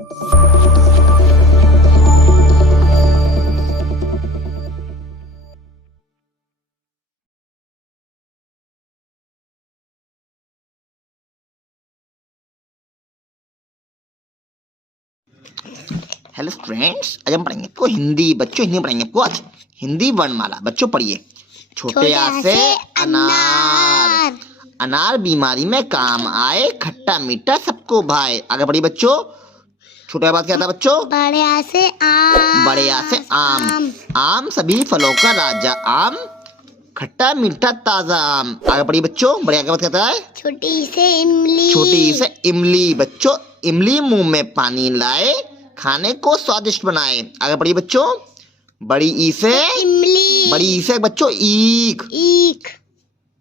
Hello students, आज हम पढ़ेंगे आपको हिंदी। बच्चों हिंदी पढ़ेंगे आपको आज हिंदी वर्णमाला। बच्चों पढ़िए। छोटे आ से अनार, अनार बीमारी में काम आए, खट्टा मीठा सबको भाए। आगे पढ़िए बच्चों। छोटे आ बाद क्या था बच्चों? बड़े आ से आम, बड़े आ से आम, आम सभी फलों का राजा आम, खट्टा मीठा ताजा आम। आगे पढ़िए बच्चों। बड़े आगे बाद कहता है? छोटी से इमली, छोटी से इमली। बच्चों इमली मुंह में पानी लाए, खाने को स्वादिष्ट बनाए। आगे पढ़िए बच्चों। बड़ी ई से इमली, बड़ी ई से बच्चों ईख, ईख,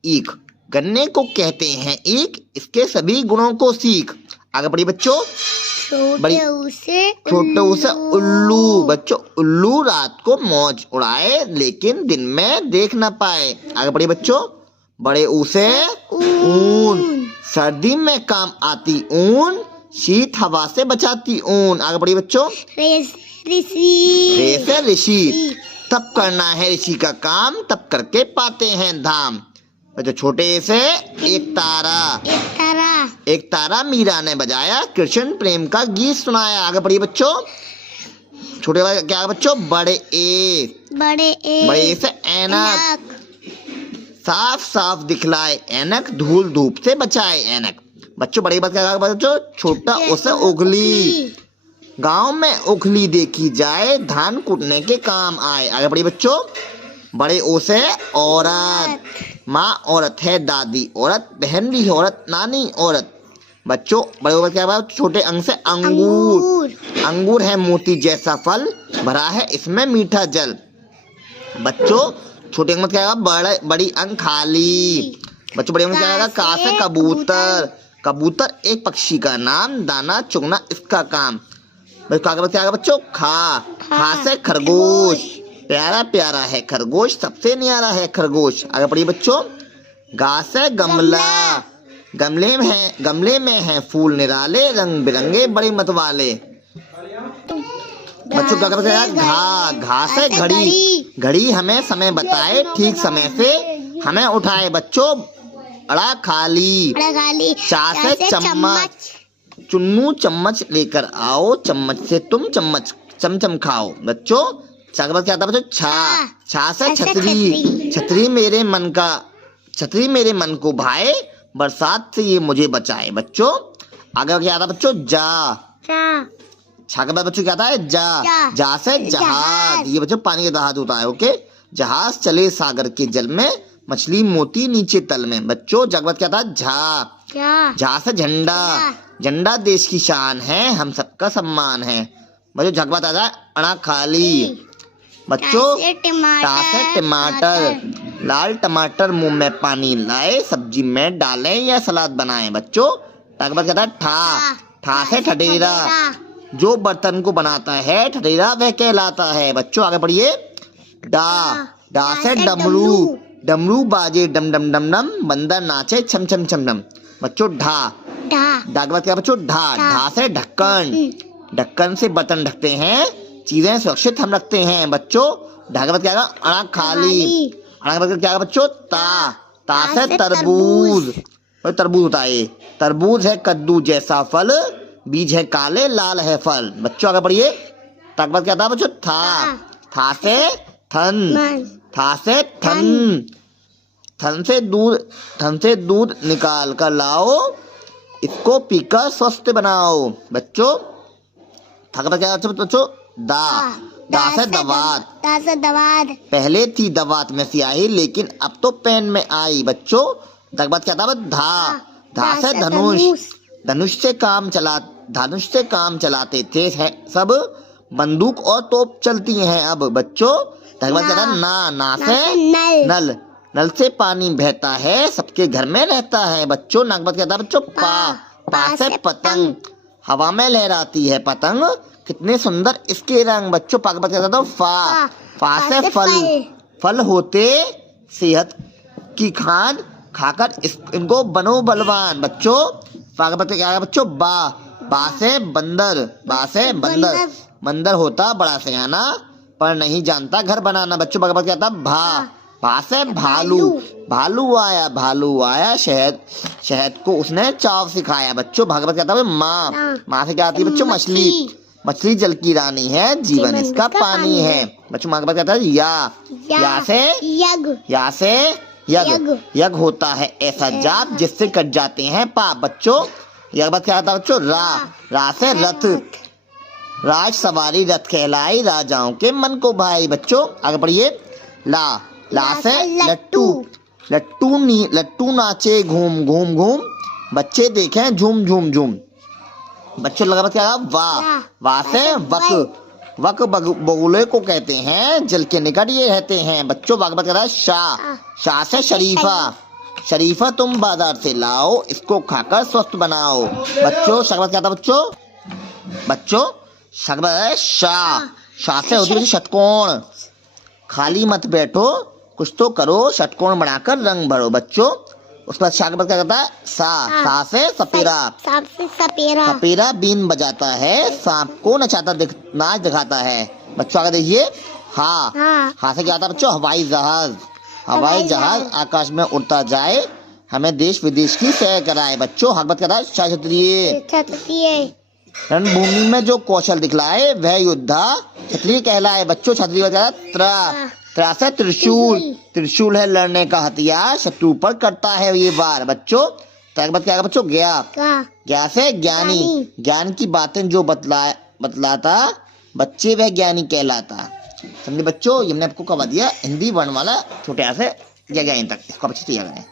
ईख गन्ने को कहते हैं ईख, इसके सभी गुणों को सीख। आगे पढ़िए बच्चों। छोटे ऊ से उल्लू। बच्चों उल्लू रात को मौज उड़ाए, लेकिन दिन में देख न पाए। आगे पढ़िए बच्चों। बड़े ऊ से ऊन, सर्दी में काम आती ऊन, शीत हवा से बचाती ऊन। आगे पढ़िए बच्चों। रे से ऋषि, तब करना है ऋषि का काम, तब करके पाते हैं धाम। बच्चों छोटे से एक तारा, एक तारा मीरा ने बजाया, कृष्ण प्रेम का गीत सुनाया। आगे पढ़िए बच्चों। छोटे क्या बच्चों? बड़े ए से ऐनक, साफ साफ दिखलाए ऐनक, धूल धूप से बचाए ऐनक। बच्चों बड़ी बात क्या बच्चों? छोटा उसे उगली, गांव में उगली देखी जाए, धान कूटने के काम आए। आगे पढ़िए बच्चों। बड़े ओ से औरत, माँ औरत है, दादी औरत, बहन भी औरत, नानी औरत। बच्चों बड़े ओ क्या बात? छोटे अंग से अंगूर, अंगूर है मोती जैसा फल, भरा है इसमें मीठा जल। बच्चों छोटे अंग में क्या? बड़ी अंग खाली। बच्चों बड़े अंग क्या आएगा? का से कबूतर, कबूतर एक पक्षी का नाम, दाना चुगना इसका काम। क्या बच्चों? खा से खरगोश, प्यारा प्यारा है खरगोश, सबसे न्यारा है खरगोश। आगे पढ़िए बच्चों। गा से गमला, गमले में है फूल निराले, रंग बिरंगे बड़े मतवाले। बच्चों क्या बताया? घा से घड़ी, घड़ी हमें समय बताए, ठीक समय से हमें उठाए। बच्चों अड़ा खाली, चा से चम्मच, चुन्नू चम्मच लेकर आओ, चम्मच से तुम चम्मच चमचम खाओ। बच्चों क्या था बच्चों? छा से छतरी, छतरी मेरे मन को भाए, बरसात से ये मुझे बचाए। बच्चों आगे क्या था बच्चों? छा के बाद बच्चों क्या था? जा से जहाज, ये बच्चों पानी का जहाज होता है। ओके, जहाज चले सागर के जल में, मछली मोती नीचे तल में। बच्चों जगवत क्या था? झा से झंडा, झंडा देश की शान है, हम सबका सम्मान है। बच्चों जगवत आ जाए अड़ा खाली। बच्चों टा से टमाटर, लाल टमाटर मुंह में पानी लाए, सब्जी में डालें या सलाद बनाएं। बच्चों टगबत क्या था? ठा से ठठेरा, जो बर्तन को बनाता है ठठेरा वह कहलाता है। बच्चों आगे बढ़िए। डा से डमरू, डमरू बाजे डम डम डम डम, बंदर नाचे छम छम छम छम। बच्चों ढा के बाद क्या बच्चों? ढा से ढक्कन, ढक्कन से बर्तन ढकते हैं, चीजें सुरक्षित हम रखते हैं। बच्चों ढा के बाद क्या? अड़ा खाली, अड़ा के बाद क्या बच्चों? ता से तरबूज, तरबूज होता है, तरबूज है कद्दू जैसा फल, बीज है काले लाल है फल। बच्चों आगे बढ़िए। ता के बाद क्या था बच्चों? था से थन, था से थन, थन से दूध निकाल कर लाओ, इसको पीकर स्वस्थ बनाओ। बच्चों था क्या बच्चों? दा से दवात, पहले थी दवात में स्याही, लेकिन अब तो पेन में आई। बच्चों बाद क्या था? धा से धनुष, धनुष से काम चलाते थे सब, बंदूक और तोप चलती हैं अब। बच्चों बाद क्या था? ना से नल, नल से पानी बहता है, सबके घर में रहता है। बच्चों नागबत क्या था बच्चों? पा से पतंग, हवा में लहराती है पतंग, कितने सुंदर इसके रंग। बच्चों पागबत क्या था? फा से फल, फल होते सेहत की खाद, खाकर इनको बनो बलवान। बच्चों पागबत क्या? बच्चों बा से बंदर, बा से बंदर। बंदर होता बड़ा सियाना पर नहीं जानता घर बनाना। बच्चों भगवत क्या था? भा। भा से भालू। भालू आया शहद को उसने चाव सिखाया। बच्चों भगवत क्या था? माँ। माँ से क्या आती है बच्चों? मछली। मछली जल की रानी है, जीवन इसका पानी है। बच्चों भगवत क्या था? या से यज्ञ होता है ऐसा जाप जिससे कट जाते हैं पाप। बच्चों यज्ञ क्या था बच्चों? रा से रथ। राज सवारी रथ कहलाई राजाओं के मन को भाई। बच्चों आगे पढ़िए। ला से लट्टू। लट्टू नाचे घूम घूम घूम, बच्चे देखें झूम झूम झूम। बच्चों लगा क्या? वाह से वक बगुले को कहते हैं, जल के निकट ये रहते हैं। बच्चों बागवत कह रहा है शाह से शरीफा तुम बाजार से लाओ, इसको खाकर स्वस्थ बनाओ। बच्चों शगवत क्या था बच्चों शगवत है शाह से होती है षटकोण। खाली मत बैठो कुछ तो करो, षटकोण बनाकर रंग भरो। बच्चों उसके बाद शागवत क्या कहता है? सा से सपेरा। सपेरा बीन बजाता है, सांप को नाच दिखाता है। बच्चों आगे देखिए। हाँ से क्या आता है बच्चों? हवाई जहाज आकाश में उड़ता जाए, हमें देश विदेश की सैर कराए। बच्चों हकबत कहता है? क्षत्रिय। रणभूमि में जो कौशल दिखलाए वह योद्धा क्षत्रिय कहलाए। बच्चों क्षत्रिय त्रा से त्रिशूल है लड़ने का हथियार, शत्रु पर करता है ये वार। बच्चों क्या बच्चों? ज्ञा से ज्ञान की बातें जो बतलाता, बच्चे वह ज्ञानी कहलाता। समझे बच्चों? ये हमने आपको कहा दिया हिंदी वर्णमाला छोटे से ज्ञान तक, इसको अच्छे से याद करें।